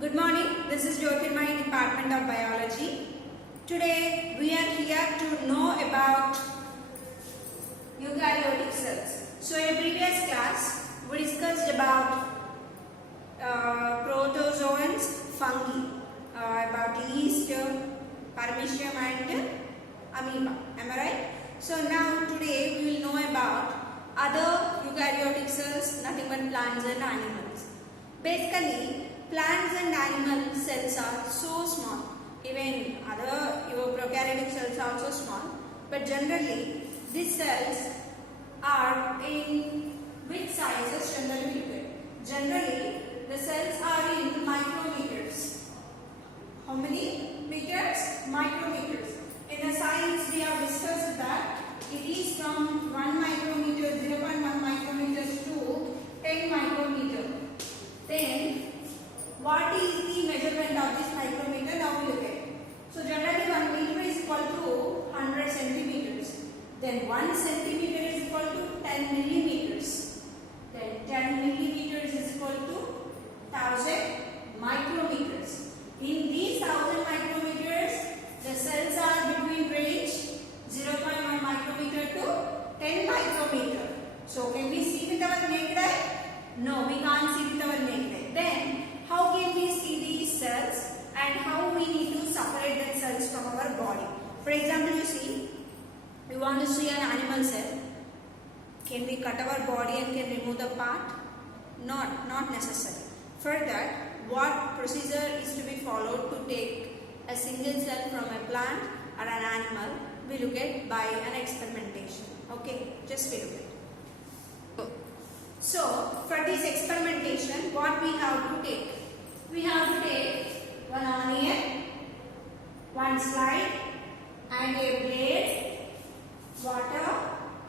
Good morning, this is Jyotirmay, Department of Biology. Today we are here to know about eukaryotic cells. So in a previous class we discussed about protozoans, fungi, about yeast, paramecium and amoeba. Am I right? So now today we will know about other eukaryotic cells, nothing but plants and animals. Basically, plants and animal cells are so small. Even other prokaryotic cells are also small. But generally, these cells are in which sizes generally we get? Generally, the cells are in micrometers. How many meters? Micrometers. In the science, we have discussed that it is from 1 micrometer, 0.1 micrometers to 10 micrometer. Then, what is the measurement of this micrometer? Now we look at it. So generally 1 meter is equal to 100 centimeters. Then 1 centimeter is equal to 10 millimeters. Then 10 millimeters is equal to 1000 micrometers. In these 1000 micrometers, the cells are between range 0.1 micrometer to 10 micrometer. So can we see with our naked eye? No, we can't see with our naked eye. Then how can we see these cells and how we need to separate that cells from our body? For example, you see, we want to see an animal cell. Can we cut our body and can remove the part? Not necessary. For that, what procedure is to be followed to take a single cell from a plant or an animal? We look at by an experimentation. Okay, just we look at. So, for this experimentation, what we have to take? We have to take one onion, one slide, and a blade, water,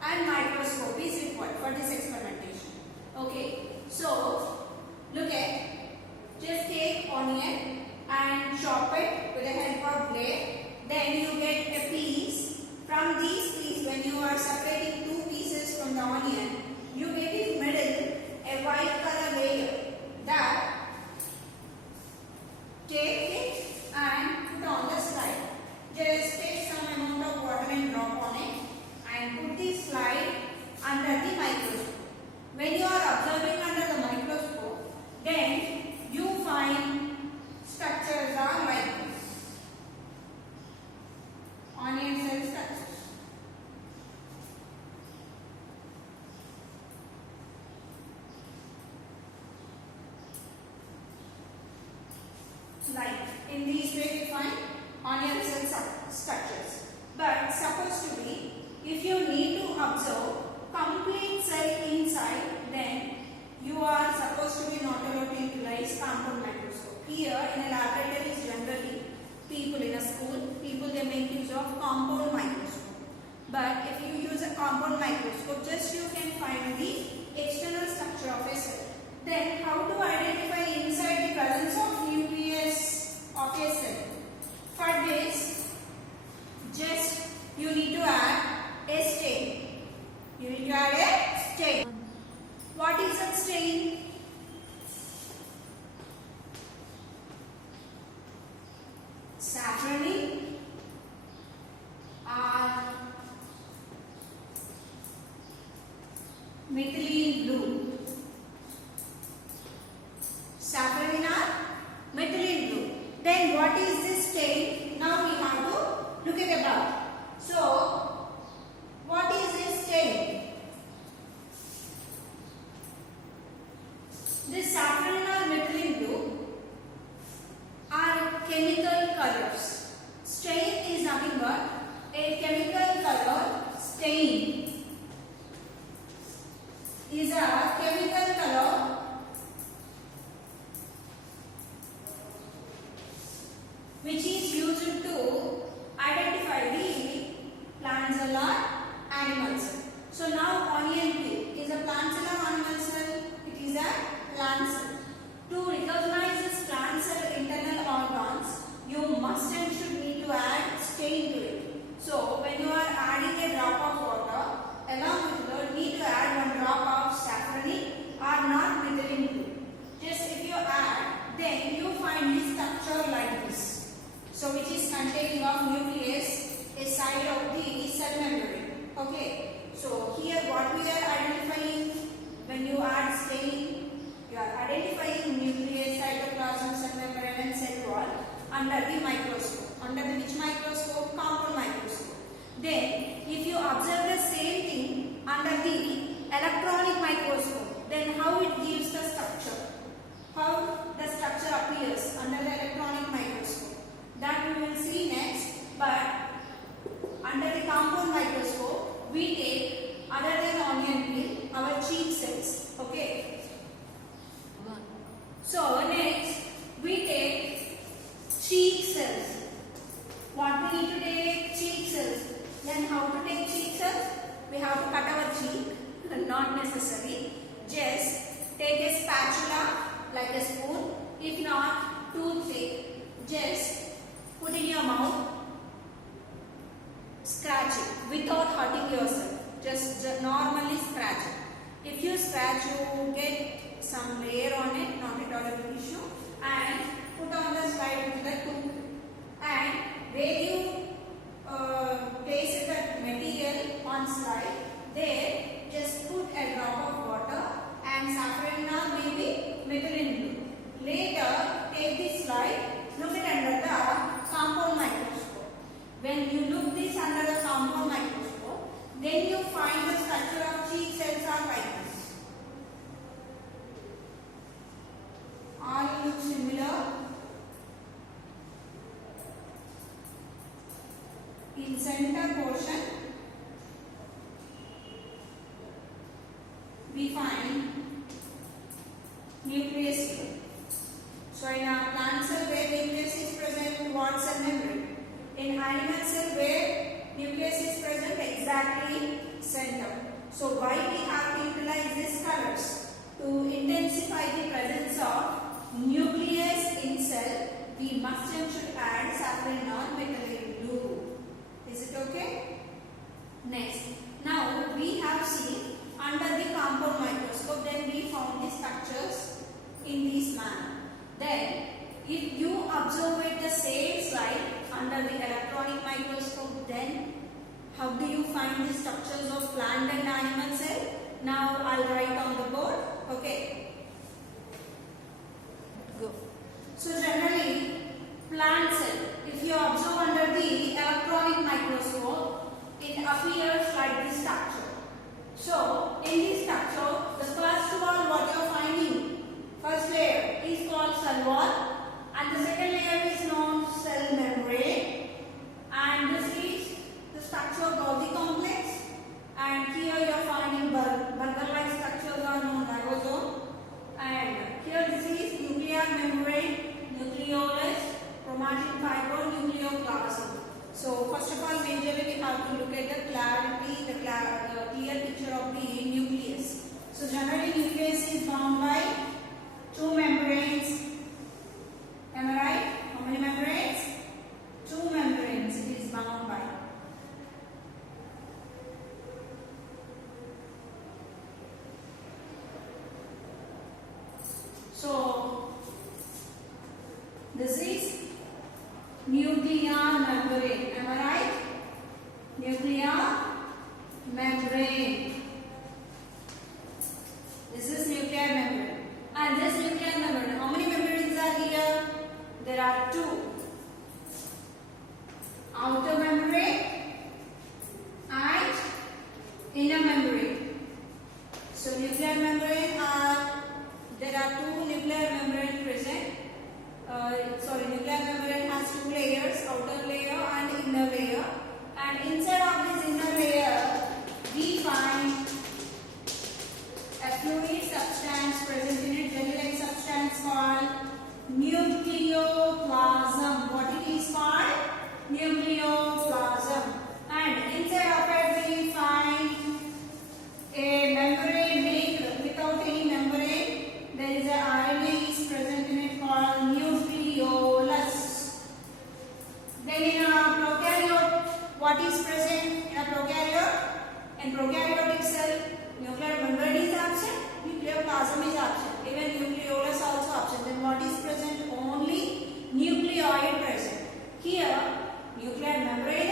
and microscope is required for this experimentation. Okay, so look at, just take onion and chop it with the help of blade. Then you get a piece. From these pieces, when you are separating two pieces from the onion, you get in middle a white color layer. That take it and put on the slide. Just take some amount of water and drop on it and put the slide under the microscope. When you are observing under the microscope, then you find structures are like this. Onion cell structures. Like in these way we find onion cell structures. But suppose to be, if you need to observe complete cell inside, then you are supposed to be not allowed to utilize compound microscope. Here in a laboratory, generally people in a school, they make use of compound microscope. But if you use a compound microscope, just you can find the external structure of a cell. Then how to identify inside the presence of nucleus of a cell? For this, just you need to add a stain. You need to add a stain. What is that stain? Safrani or methylene blue. Safrani or methylene blue. Then what is this stain? Now we have to look at about. So, what is this stain? This saffron or methylene blue are chemical colors. Stain is nothing but a chemical color. Stain is a chemical color which is used to identify the plant cell or animal cell. So now onion peel is a plant cell or animal cell? It is a plant cell. To recognize this plant cell internal organs, you must and should need to add stain to it. So when you are adding a drop of water, along with that need to add one drop of safrani or not methylene blue. Just if you add, then you find under the microscope. Under the which microscope? Compound microscope. Then if you observe the same thing under the electronic microscope, then how it gives the structure? How the structure appears under the electronic microscope? That we will see next. But under the compound microscope, we take, other than onion peel, our cheek cells. Okay. So next we take cheek cells. What we need to take? Cheek cells. Then how to take cheek cells? We have to cut our cheek. Not necessary. Just take a spatula like a spoon. If not, toothpick. Just put in your mouth. Scratch it without hurting yourself. Just normally scratch it. If you scratch, you get some layer on it, not at all a big issue. And put on the slide with the tooth. And where you place the material on slide, there just put a drop of water and safranon, maybe methylene blue. Later, take this slide, look it under the compound microscope. When you look this under the compound microscope, then you find the structure of cheek cells are like this. All look similar. In center portion, we find nucleus here. So in our plant cell where nucleus is present, what cell membrane? In animal cell where nucleus is present, exactly center. So why we have to utilize these colors? To intensify the presence of nucleus in cell, we must and should add safranon methylene blue. Is it okay? Next, now we have seen under the compound microscope, then we found the structures in this manner. Then, if you observe it the same slide under the electronic microscope, then how do you find the structures of plant and animal cell? Now I'll write on the board. Okay. Go. So generally, plant cell, if you observe under the electronic microscope, it appears like this structure. So in this structure, the first one what you are finding, first layer is called cell wall, and the second layer is known cell membrane, and this is the structure of Golgi complex, and here you are finding burger-like structures are known ribosome, and here this is nuclear membrane, nucleolus, chromatin fiber, nucleoplasm. So first of all, majorly we have to look at the clarity, the clear picture of the nucleus. So generally nucleus is bound by two membranes. Am I right? How many membranes? Two membranes it is bound by. So this is nuclear membrane. Am I right? Nuclear membrane. This is nuclear membrane. And this nuclear membrane, how many membranes are here? There are two. Outer membrane and inner membrane. So nuclear membrane there are two nuclear membrane present. Nuclear membrane has two layers, outer layer and inner layer. And inside of this inner layer, we find a fluid substance present in it, jelly-like substance called nucleoplasm. What it is called? Nucleoplasm. And inside of it, we find a membrane linked without any membrane. There is a RNA is present in it called nucleolus. Then in a prokaryote, what is present in a prokaryote? In prokaryotic cell, nuclear membrane is absent, nucleoplasm is absent, even nucleolus also absent. Then what is present? Only nucleoid present. Here, nuclear membrane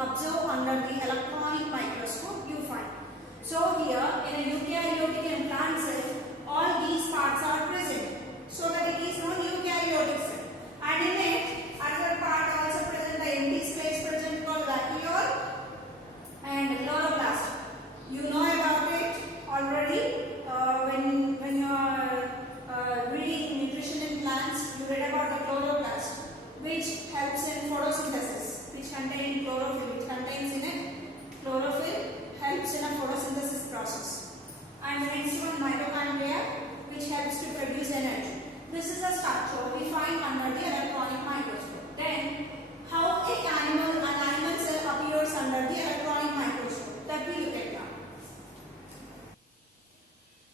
observe under the electronic microscope, you find. So here in a eukaryotic and plant cell, all these parts are present, so that it is known eukaryotic cell. And in it, another part also present, the empty space present called vacuole and chloroplast. You know about it already when you are reading nutrition in plants. You read about the chloroplast, which helps in photosynthesis, which contains chlorophyll, which contains in it chlorophyll, helps in a photosynthesis process. And the next one, mitochondria, which helps to produce energy. This is a structure we find under the electronic microscope. Then, how an animal cell appears under the electronic microscope, that we look at now.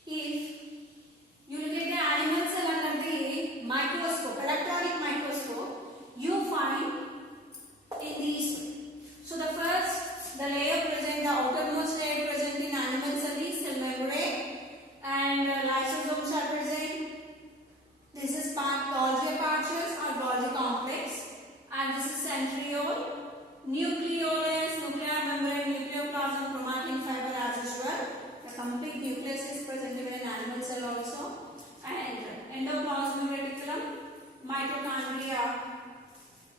If you look at the animal cell under the microscope, electronic microscope, you find in these way. So the first, the layer present, the outermost layer present in animal cell is cell membrane, and lysosomes are present. This is part Golgi apertures or Golgi complex, and this is centriole, nucleolus, nuclear membrane, nucleoplasm, chromatin fiber as usual. The complete nucleus is present in an animal cell also, and endoplasmic reticulum, mitochondria,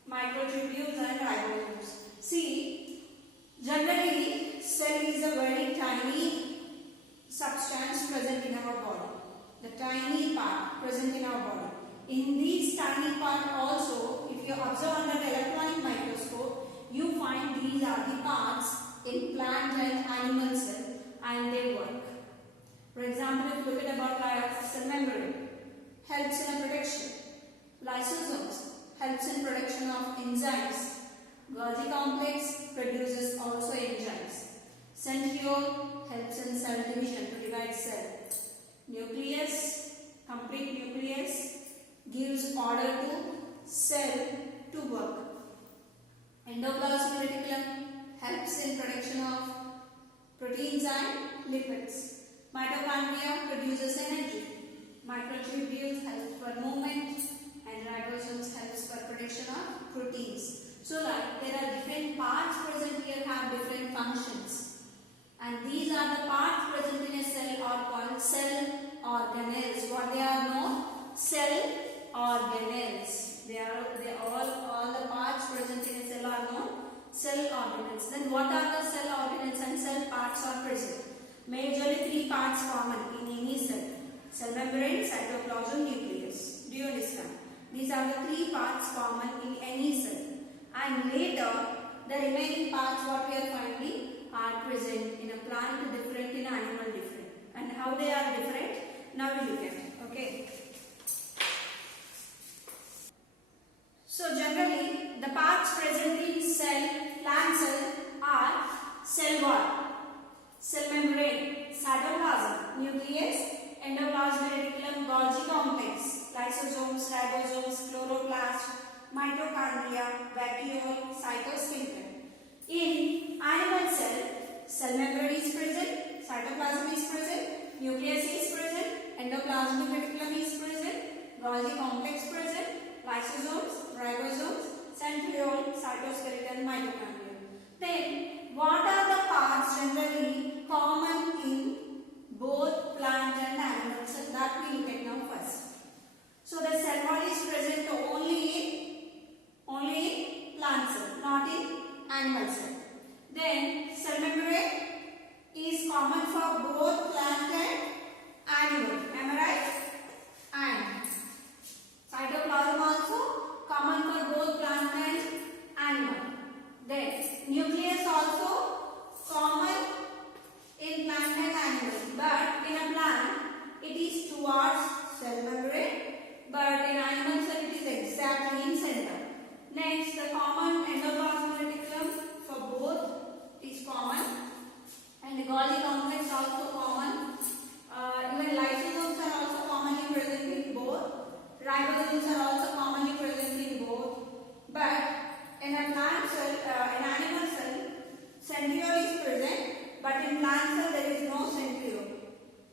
microtubules and ribosomes. See, generally cell is a very tiny substance present in our body. The tiny part present in our body. In these tiny part also, if you observe under the electronic microscope, you find these are the parts in plant and animal cell, and they work. For example, if you look at about cell membrane, helps in a protection. Lysosomes helps in production of enzymes. Golgi complex produces also enzymes. Centriole helps in cell division to divide cell. Nucleus, complete nucleus, gives order to cell to work. Endoplasmic reticulum helps in production of proteins and lipids. Mitochondria produces energy. Microtubules helps for movement, and ribosomes helps for production of proteins. So like there are different parts present here have different functions, and these are the parts present in a cell are called cell organelles. What they are known? Cell organelles. All the parts present in a cell are known cell organelles. Then what are the cell organelles and cell parts are present? Majorly three parts common in any cell: cell membrane, cytoplasm, nucleus. Do you understand? These are the three parts common in any cell. And later, the remaining parts what we are finding are present in a plant different, in animal different. And how they are different, now we look at it. Okay. So generally, the parts present in cell, plant cell are cell wall, cell membrane, cytoplasm, nucleus, endoplasmic reticulum, Golgi complex, lysosomes, ribosomes, chloroplast, mitochondria, vacuole, cytoskeleton. In animal cell, cell membrane is present, cytoplasm is present, nucleus is present, endoplasmic reticulum is present, Golgi complex present, lysosomes, ribosomes, centriole, cytoskeleton, mitochondria. Then, what are the parts generally common in both plant and animal cell? That we look at now first. So the cell wall is present only in plant cell, not in animal cell. Then cell membrane is common for both plant and animal. Am I right? And cytoplasm also common for both plant and animal. Then nucleus also common in plant and animal. But in a plant it is towards cell membrane, but in animal cell it is exactly in center. Next, the common endoplasmic reticulum for both is common, and the Golgi complex also common. Even lysosomes are also commonly present in both. Ribosomes are also commonly present in both. But in a plant cell, in animal cell, centriole is present, but in plant cell there is no centriole.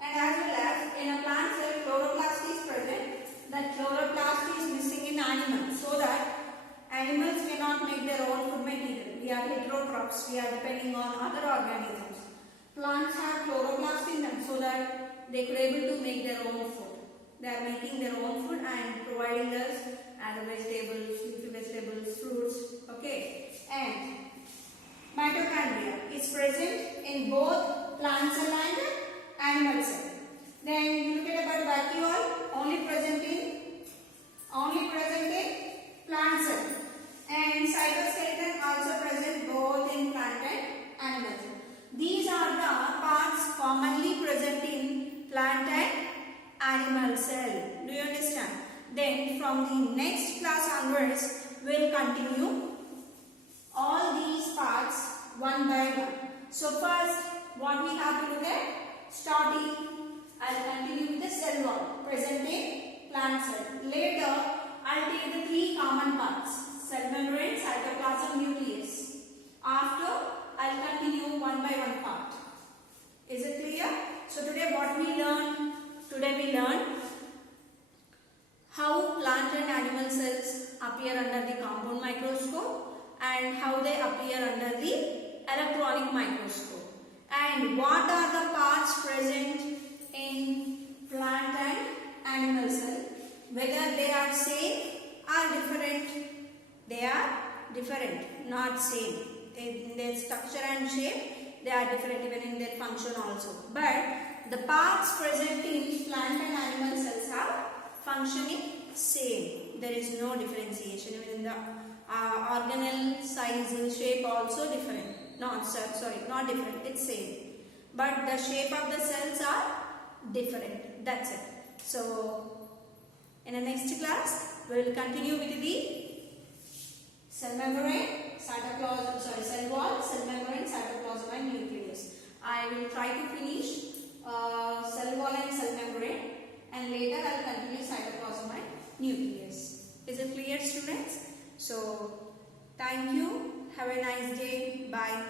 And as well as in a plant cell, chloroplast is present. That chloroplast is missing in animals, so that animals cannot make their own heterotrophs. We are depending on other organisms. Plants have chloroplast in them so that they could able to make their own food. They are making their own food and providing us as vegetables, leafy vegetables, fruits. Okay. And mitochondria is present in both plant cell and animal cell. Then you look at about vacuole, only present in plant cell, and cytoskeleton also present both in plant and animal cell. These are the parts commonly present in plant and animal cell. Do you understand? Then from the next class onwards, we will continue all these parts one by one. So first, what we have to look at? Starting, I will continue with the cell wall present in plant cell. Later, I will take the three common parts: cell membrane, cytoplasm, nucleus. After, I will continue one by one part. Is it clear? So today what we learn? Today we learn how plant and animal cells appear under the compound microscope and how they appear under the electronic microscope, and what are the parts present in plant and animal cell, whether they are same or different. They are different, not same. In their structure and shape, they are different, even in their function also. But the parts present in plant and animal cells are functioning same. There is no differentiation. Even in the organelle size, shape also different. Not different. It's same. But the shape of the cells are different. That's it. So in the next class, we will continue with the cell membrane, cell wall, cell membrane, cytoplasm and nucleus. I will try to finish cell wall and cell membrane, and later I will continue cytoplasm and nucleus. Is it clear, students? So thank you. Have a nice day. Bye.